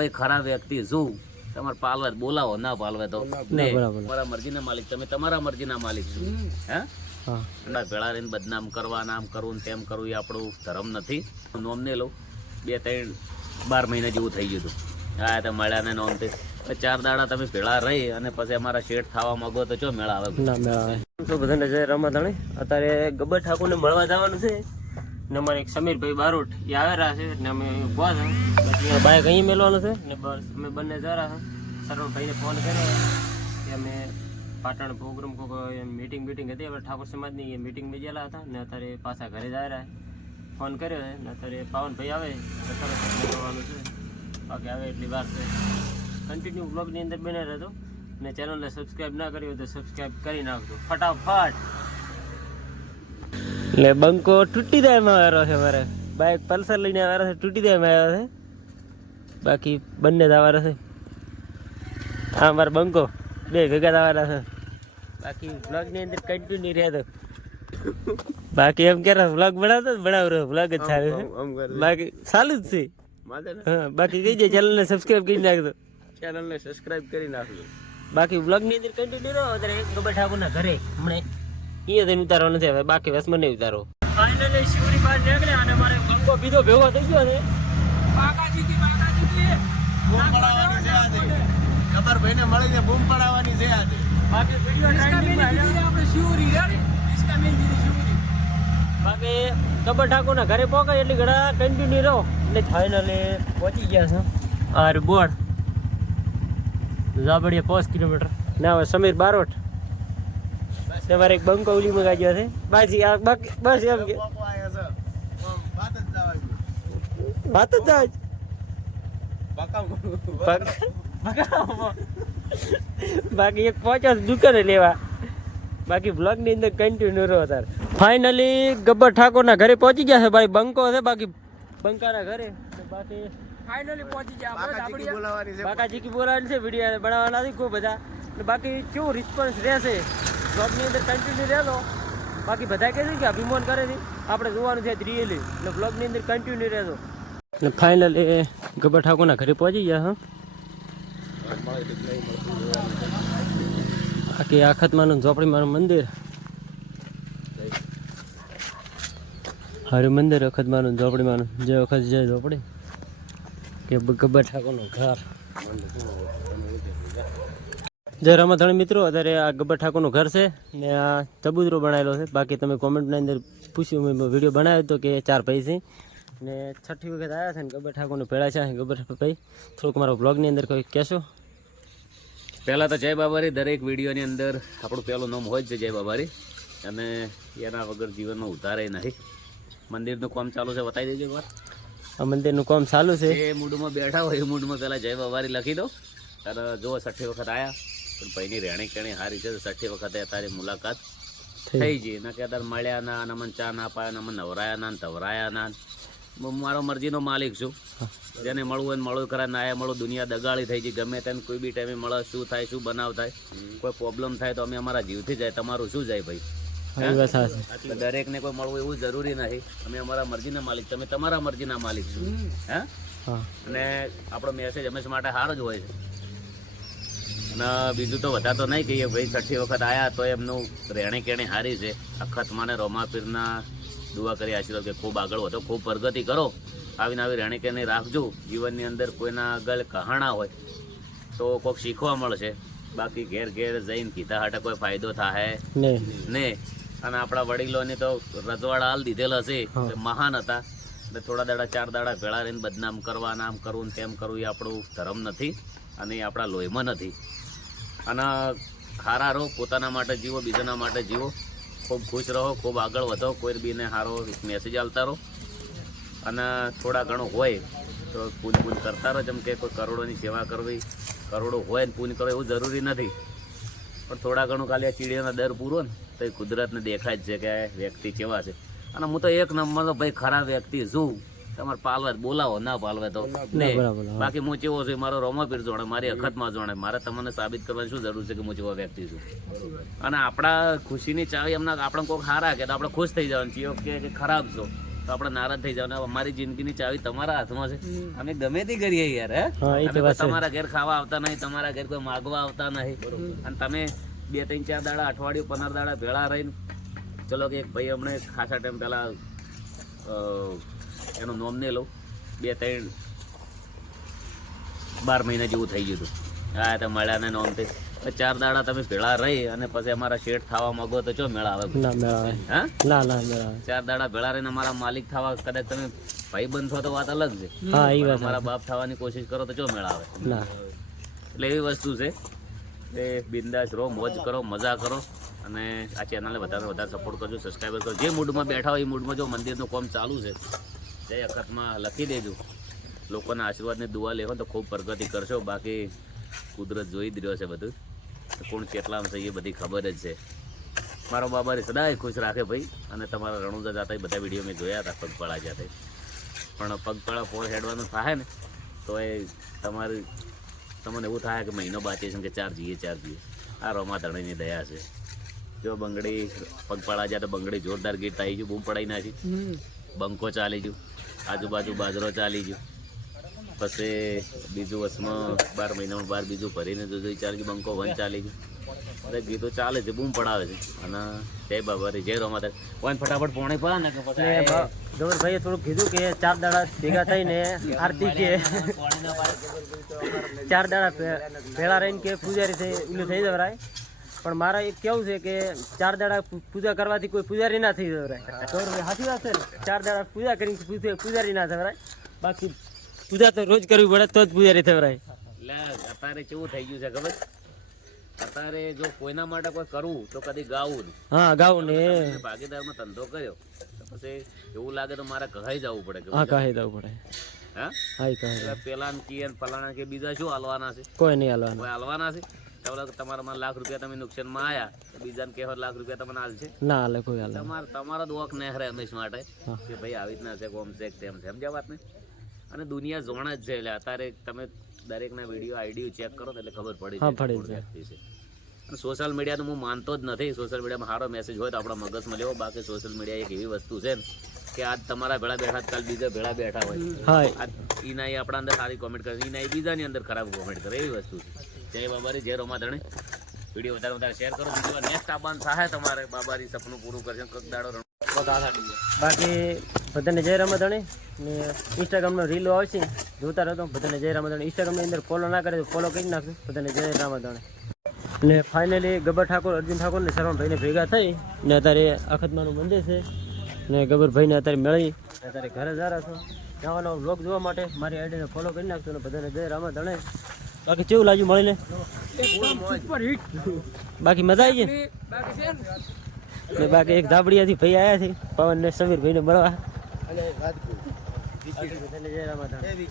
ભાઈ ખરાબ વ્યક્તિ છું, તમારે પાલવે બોલાવો, ના પાલવે તો તમારા મરજીના માલિક, તમે તમારા મરજીના માલિક છો. હે ભેળા રહીને બદનામ કરવા, નામ કરવું ને તેમ કરવું એ આપણું ધર્મ નથી. નોમને લઉં 2-3-12 મહિના જેવું થઈ ગયું હતું. હા તો મળ્યા ને નોમથી 4 દાડા તમે ભેળા રહી અને પછી અમારા શેઠ થવા માંગો તો ચો મેળા આવે? ના મેળા આવે. તો બધાને જય રમાધાણી. અત્યારે ગબ્બર ઠાકોરને મળવા જવાનું છે ને અમારે એક સમીરભાઈ બારોટ એ આવેલા છે ને અમે ઉભા છે. પછી બાઇક અહીં મેળવાનું છે ને બસ અમે બંને જરા શરણભાઈને ફોન કર્યો કે અમે પાટણ પ્રોગ્રામ મીટિંગ હતી આપણે ઠાકોર સમાજની, એ મીટિંગમાં ગયેલા હતા ને અત્યારે પાછા ઘરે જ આવ્યા. ફોન કર્યો છે ને અત્યારે પાવનભાઈ આવે કરવાનું છે, બાકી આવે એટલી વાર છે. કન્ટિન્યુ બ્લોગની અંદર બને રહેતો ને ચેનલને સબસ્ક્રાઈબ ના કરી હોય તો સબસ્ક્રાઈબ કરી નાખજો ફટાફટ. એટલે બંકો તૂટી જાય એમાં આવ્યો છે, મારે બાઇક પલ્સર લઈને આવ્યા છે, તૂટી જાય એમાં આવ્યો છે. બાકી બંને જ આવવાના છે. હા મારે બંકો બે ભેગા આવવાના છે. બાકી વ્લોગની અંદર કન્ટિન્યુ રહેતો. બાકી એમ કે વ્લોગ બનાવતો બનાવ વ્લોગ જ ચાલે છે, બાકી ચાલુ જ છે. હા બાકી કહી જાય ચેનલને સબસ્ક્રાઈબ કરી નાખજો, ચેનલને સબસ્ક્રાઈબ કરી નાખજો. બાકી વ્લોગની અંદર કન્ટિન્યુ રહો. અત્યારે ગબ્બર ઠાકોરના ઘરે હમણાં અહીંયા જઈને ઉતારવાનો છે, હવે બાકી વેસમાં નહીં ઉતારો. ફાઇનલી શિવરી બહાર નીકળ્યા અને મારે બંકો બીજો ભેગો થઈ ગયો છે. બૂમ પડાવવાની છે આજે, ગબ્બર ભાઈને મળીને બૂમ પડાવવાની છે આજે. બાકી વિડિયો ટાઈમિંગમાં આપણે શિવરી રેડી ઇસકા મેન દીદી શિવરી. બાકી ગબ્બર ઠાકોરના ઘરે પહોંચાય એટલે ઘણા કન્ટિન્યુ રહો. એટલે ફાઇનલી પહોંચી ગયા છે. આર બોર્ડ ઝાબડિયા 5 કિલોમીટર ના હવે સમીર બારોટ તમારે એક બંકો ઉલી મગાવ્યો છે. બાજી આ બાકી બસ એમ કે વાત જ જાય બાકી એક 50 દુકાને લેવા. બાકી બ્લોગની અંદર કન્ટિન્યુ રહો. તાર ફાઇનલી ગબ્બર ઠાકોરના ઘરે પહોંચી ગયા છે. ભાઈ બંકો છે, બાકી બંકાના ઘરે. બાકી ફાઇનલી પહોંચી ગયા. બાકાજી કી બોલાવાની છે, વિડીયો બનાવવાના છે ખૂબ બધા. બાકી કેવું રિસ્પોન્સ રહેશે બ્લોગની અંદર કન્ટિન્યુ રહેલો. બાકી બધા કહે છે કે અભિમાન કરે છે, આપણે જોવાનું છે રિયલી. એટલે બ્લોગની અંદર કન્ટિન્યુ રહેજો. એટલે ફાઇનલી ગબ્બર ઠાકોરના ઘરે પહોંચી ગયા. હા બાકી આખતમાનું ઝોપડીમાનું મંદિર, હરિ મંદિર અખતમાનું ઝોપડીમાનું, જે વખત જે ઝોપડી કે ગબ્બર ઠાકોરનું ઘર. જય રમાધાણી મિત્રો, અત્યારે આ ગબ્બર ઠાકોરનું ઘર છે ને આ ચબૂતરો બનાવેલો છે. બાકી તમે કોમેન્ટની અંદર પૂછ્યું, મેં વિડીયો બનાવ્યો હતો કે 4 ભાઈ છે ને 6ઠી વખત આવ્યા છે ને ગબ્બર ઠાકોરને ભેળા છે. ગબ્બર ભાઈ થોડુંક મારો બ્લોગની અંદર કોઈ કહેશો? પહેલાં તો જય બાબારી. દરેક વિડીયોની અંદર આપણું પહેલું નામ હોય જ છે જય બાબારી, અને એના વગર જીવનમાં ઉતારે નહીં. મંદિરનું કામ ચાલુ છે, બતાવી દેજો એકવાર. આ મંદિરનું કામ ચાલુ છે. એ મૂડમાં બેઠા હોય એ મૂડમાં પહેલાં જય બાબારી લખી દો. ત્યારે જો 6ઠી વખત આવ્યા પણ ભાઈની રહેણી કેણી સારી છે. 6ઠી વખતે અત્યારે મુલાકાત થઈ ગઈ. ના કે અત્યારે મળ્યા ના, નમન ચા ના પાયા, નમન નવરાયા ના, તવરાયા ના. મારો મરજીનો માલિક છું. જેને મળવું હોય મળવું કરે, ના મળો. દુનિયા દગાળી થઈ ગઈ. ગમે તેને કોઈ બી ટાઈમે મળે, શું થાય, શું બનાવ થાય, કોઈ પ્રોબ્લેમ થાય તો અમે અમારા જીવથી જાય. તમારું શું જાય ભાઈ? દરેક ને કોઈ મળવું એવું જરૂરી નથી. અમે અમારા મરજીના માલિક, તમે તમારા મરજીના માલિક છો. હે અને આપણો મેસેજ હંમેશા માટે સારો જ હોય છે. અને બીજું તો વધારે તો નહીં કહીએ ભાઈ. 6ઠી વખત આવ્યા તો એમનું રહેણી કેણી સારી છે. અખતમાને રોમાપીરના દુઆ કરી આશીર્વાદ કે ખૂબ આગળ વધો, ખૂબ પ્રગતિ કરો. આવીને આવી રહેણી કેણી રાખજો. જીવનની અંદર કોઈના આગળ કહાણા હોય તો કોઈક શીખવા મળશે. બાકી ઘેર ઘેર જઈને કીધા હાટે કોઈ ફાયદો થાય ને. અને આપણા વડીલોની તો રજવાડા હાલ દીધેલા છે, મહાન હતા. એટલે થોડા દાડા 4 દાડા ભેળા રહીને બદનામ કરવા, નામ કરવું ને તેમ કરવું એ આપણું ધર્મ નથી અને એ આપણા લોહીમાં નથી. અને સારા રહો, પોતાના માટે જીવો, બીજાના માટે જીવો. ખૂબ ખુશ રહો, ખૂબ આગળ વધો. કોઈ બીને સારો મેસેજ આલતા રહો. અને થોડા ઘણું હોય તો પૂન કરતા રહો. જેમ કે કોઈ કરોડોની સેવા કરવી, કરોડો હોય ને પૂન કરો એવું જરૂરી નથી. પણ થોડા ઘણું ખાલી આ ચીડિયાનો દર પૂરો ને તો એ કુદરતને દેખાય જ છે કે વ્યક્તિ કેવા છે. અને હું તો એક નંબરનો ભાઈ ખરાબ વ્યક્તિ છું. તમારે પાલવે બોલાવો, ના પાલવે તો નહીં. બાકી હું ચેવો છું, મારો રોમાપીર જોડે, મારી અખતમાં જોડે. મારે તમને સાબિત કરવાની શું જરૂર છે કે હું ચેવો વ્યક્તિ છું? અને આપણા ખુશીની ચાવી એમના આપણે કોઈ સારા કે તો આપણે ખુશ થઈ જવાનું છીએ કે ખરાબ છો તો આપણે નારાજ થઈ જાવ ને અમારી જિંદગીની ચાવી તમારા હાથમાં છે. અમે ગમે તે કરીએ યાર, હે હા એ તો અમે વાત છે. તમારા ઘેર ખાવા આવતા નહીં, તમારા ઘેર કોઈ માગવા આવતા નહીં, અને તમે 2 3 4 દાડા અઠવાડિયું 15 દાડા ભેળા રહીને ચલો કે એક ભાઈ હમણે ખાસા ટાઈમ પહેલા એનું નોમ નહીં લઉં, 2 3 12 મહિના જેવું થઈ ગયું હતું. હા તો મળ્યા ને નોમથી 4 દાડા તમે ભેળા રહી અને પછી અમારા શેઠ થવા માંગો તો ચો મેળા આવે? ના મેળાવે. હા ના ના મેળાવે. 4 દાડા ભેળા રહીને અમારા માલિક થવા કદાચ તમે ભાઈ બંધ થો તો વાત અલગ છે. હા એ પણ વાત અમારા બાપ થવાની કોશિશ કરો તો ચો મેળા આવે? ના. એટલે એવી વસ્તુ છે એ બિંદાસ રહો, મોજ કરો, મજા કરો, અને આ ચેનલને વધારે વધારે સપોર્ટ કરજો, સબસ્ક્રાઈબર કરજો. જે મૂડમાં બેઠા હોય એ મૂડમાં જો મંદિરનું કામ ચાલુ છે જય અખતમાં લખી દેજો. લોકોના આશીર્વાદની દુઆ લેવો તો ખૂબ પ્રગતિ કરશો. બાકી કુદરત જોઈ જ રહ્યો છે બધું, તો કોણ કેટલામાં છે એ બધી ખબર જ છે. મારો બાબાને સદાય ખુશ રાખે ભાઈ. અને તમારા રણુજા જાતા બધા વિડીયો મેં જોયા હતા પગપાળા જાતે, પણ પગપાળા ફોર હેડવાનું થાય ને તો એ તમને એવું થાય કે મહિનો બાકી છે કે 4 જઈએ. આ રોમા ધણીની દયા છે. જો બંગડી પગપાળા જાય તો બંગડી જોરદાર ગીત આવી ગયું, બૂમ પડાઈ નાખી, બંકો ચાલી ગયું, આજુબાજુ બાજરો ચાલી ગયું, પછી બીજું વસમાં 12 મહિનામાં 12 બીજું ભરીને જોઈ ચાલી ગયું, બંકો 1 ચાલી ગયું. એટલે ગીતો ચાલે છે, બૂમ પડાવે છે. અને જય બાબા રે, જય રોમા ધણી. કોઈ ફટાફટ પોણે પડે ને કે પછી ગૌરભાઈએ થોડુંક કીધું કે 4 દાડા ભેગા થઈને આરતી કે 4 દાડા ભેળા રહીને કે પૂજારી થઈ ઓલું થઈ જવરાય. પણ મારા એક કેવું છે કે 4 દાડા પૂજા કરવાથી કોઈ પૂજારી ના થઈ જવરાય. ગૌરભાઈ સાચી વાત છે ને, 4 દાડા પૂજા કરીને પૂજારી ના થવરાય. બાકી પૂજા તો રોજ કરવી પડે તો જ પૂજારી થવરાય. એટલે અત્યારે કેવું થઈ ગયું છે ખબર? અત્યારે જો કોઈના માટે કોઈ કરવું તો કદી ગાવું નહીં. હા ગાવું ને ભાગીદારમાં ધંધો કર્યો તો પછી એવું લાગે તો મારે કહાઈ જવું પડે કે હા કહી દવું પડે. હા હા કહે પેલા કી ફલાણા કે બીજા શું હાલવાના છે? કોઈ નહીં હાલવાનું. કોઈ હાલવાના છે? તમારા લાખ રૂપિયા તમે નુકસાનમાં આયા તો બીજાને કહેવા લાખ રૂપિયા તમને હાલ છે? ના હાલે કોઈ હાલે. તમારો દોખ નહેરે હંમેશ માટે કે ભાઈ આવી રીતના છે, કોમ છે, તેમ છે, સમજ્યા વાત ને? અને દુનિયા જોણ જ છે. એટલે અત્યારે તમે દરેકના વિડીયો આઈડીઓ ચેક કરો એટલે ખબર પડી જાય છે. અને સોશિયલ મીડિયા તો હું માનતો જ નથી. સોશિયલ મીડિયામાં સારો મેસેજ હોય તો આપણા મગજમાં લેવો. બાકી સોશિયલ મીડિયા એક એવી વસ્તુ છે ને કે આજ તમારા ભેળા બેઠા કાલ બીજા ભેળા બેઠા હોય. ઈના એ આપણા અંદર સારી કોમેન્ટ કરે, ઈના એ બીજાની અંદર ખરાબ કોમેન્ટ કરે, એવી વસ્તુ છે. જય બાબારી, જય રોમા ધણી. વિડીયો વધારે વધારે શેર કરો. બીજું નેક્સ્ટ આવવાનું થાય તમારે બાબારી સપનું પૂરું કરશે. કક દાડો બાકી બધાને જય રોમા ધણી. ને ઇન્સ્ટાગ્રામનો રીલો આવશે જોતા રહેતો. બધાને જય રોમા ધણી. ઇન્સ્ટાગ્રામની અંદર ફોલો ના કરે તો ફોલો કરી નાખજો. બધાને જય રોમા ધણી. ને ફાઇનલી ગબ્બર ઠાકોર, અર્જુન ઠાકોર ને શરણભાઈને ભેગા થઈ ને અત્યારે અખતમાનું મંદિર છે. ને ગબ્બરભાઈને અત્યારે મળી અત્યારે ઘરે જરા છો. નવા વ્લોગ જોવા માટે મારી આઈડીને ફોલો કરી નાખજો. ને બધાને જય રોમા ધણી. બાકી કેવું લાગ્યું મળીને? બાકી મજા આવી ગઈ ને? બાકી એક ધાબડિયાથી ભાઈ આવ્યા છે પવન ને સમીરભાઈને મળવા. બધાને જય રોમા ધણી.